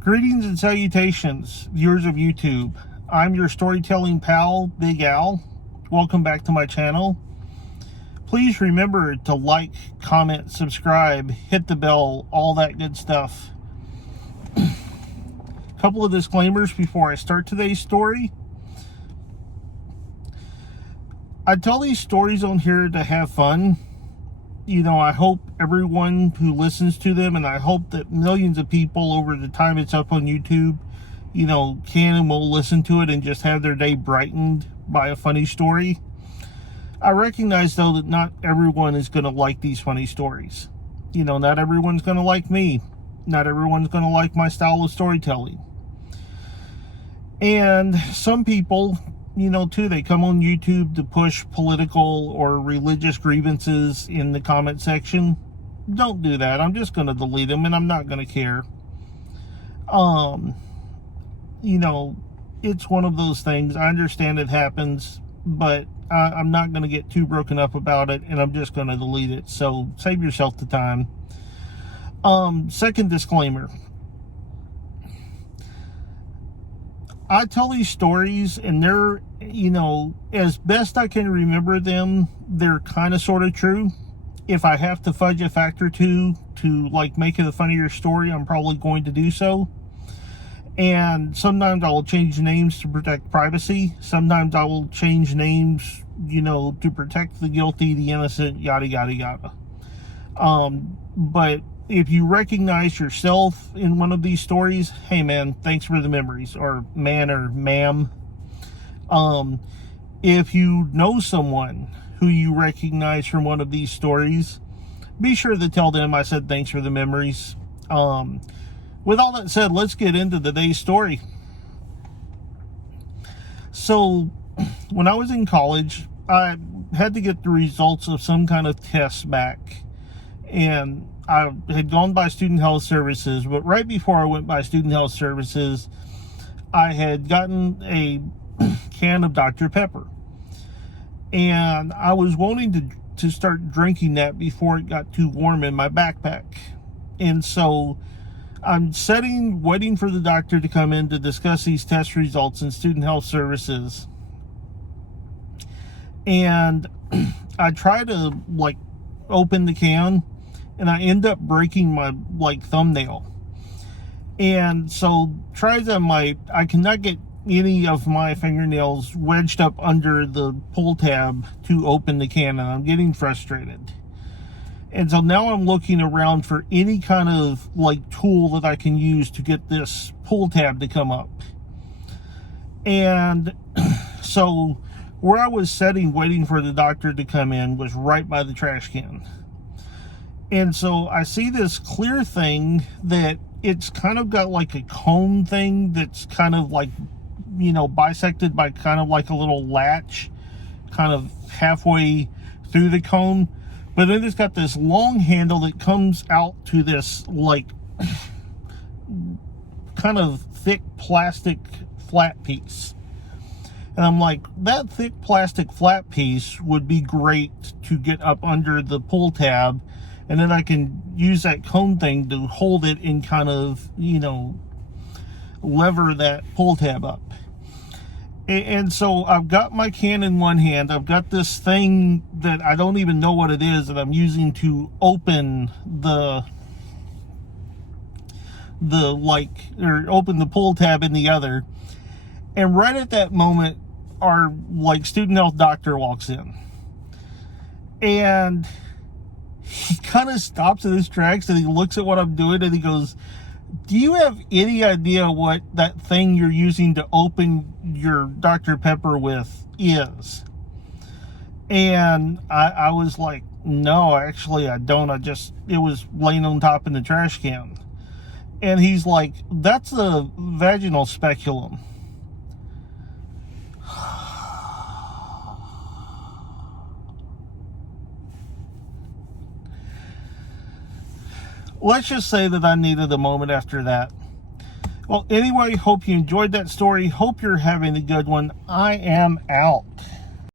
Greetings and salutations, viewers of YouTube. I'm your storytelling pal, Big Al. Welcome back to my channel. Please remember to like, comment, subscribe, hit the bell, all that good stuff. A couple of disclaimers before I start today's story. I tell these stories on here to have fun. You know, I hope everyone who listens to them, and I hope that millions of people over the time it's up on YouTube, you know, can and will listen to it and just have their day brightened by a funny story. I recognize, though, that not everyone is going to like these funny stories. You know, not everyone's going to like me. Not everyone's going to like my style of storytelling. And some people, you know, too, they come on YouTube to push political or religious grievances in the comment section. Don't do that. I'm just going to delete them, and I'm not going to care. You know, it's one of those things. I understand it happens, but I'm not going to get too broken up about it, and I'm just going to delete it. So save yourself the time. Second disclaimer. I tell these stories, and they're, you know, as best I can remember them, they're kind of sort of true. If I have to fudge a fact or two to, like, make it a funnier story, I'm probably going to do so. And sometimes I will change names to protect privacy. Sometimes I will change names, you know, to protect the guilty, the innocent, yada, yada, yada. But if you recognize yourself in one of these stories, hey man, thanks for the memories, or man or ma'am. If you know someone who you recognize from one of these stories, be sure to tell them I said thanks for the memories. With all that said, let's get into today's story. So, when I was in college, I had to get the results of some kind of test back. And I had gone by Student Health Services, but right before I went by Student Health Services, I had gotten a can of Dr. Pepper. And I was wanting to start drinking that before it got too warm in my backpack. And so I'm waiting for the doctor to come in to discuss these test results in Student Health Services. And I try to, like, open the can, and I end up breaking my, like, thumbnail. And so, try as I might, I cannot get any of my fingernails wedged up under the pull tab to open the can, and I'm getting frustrated. And so now I'm looking around for any kind of, like, tool that I can use to get this pull tab to come up. And so where I was sitting waiting for the doctor to come in was right by the trash can. And so I see this clear thing that it's kind of got like a cone thing that's kind of like, you know, bisected by kind of like a little latch kind of halfway through the cone. But then it's got this long handle that comes out to this, like, kind of thick plastic flat piece. And I'm like, that thick plastic flat piece would be great to get up under the pull tab. And then I can use that cone thing to hold it and kind of, you know, lever that pull tab up. And so I've got my can in one hand. I've got this thing that I don't even know what it is that I'm using to open open the pull tab in the other. And right at that moment, our, like, student health doctor walks in. And he kind of stops in his tracks, and he looks at what I'm doing, and he goes, "Do you have any idea what that thing you're using to open your Dr. Pepper with is?" And I was like, "No, actually I don't. It was laying on top in the trash can." And he's like, "That's a vaginal speculum." Let's just say that I needed a moment after that. Well, anyway, hope you enjoyed that story. Hope you're having a good one. I am out.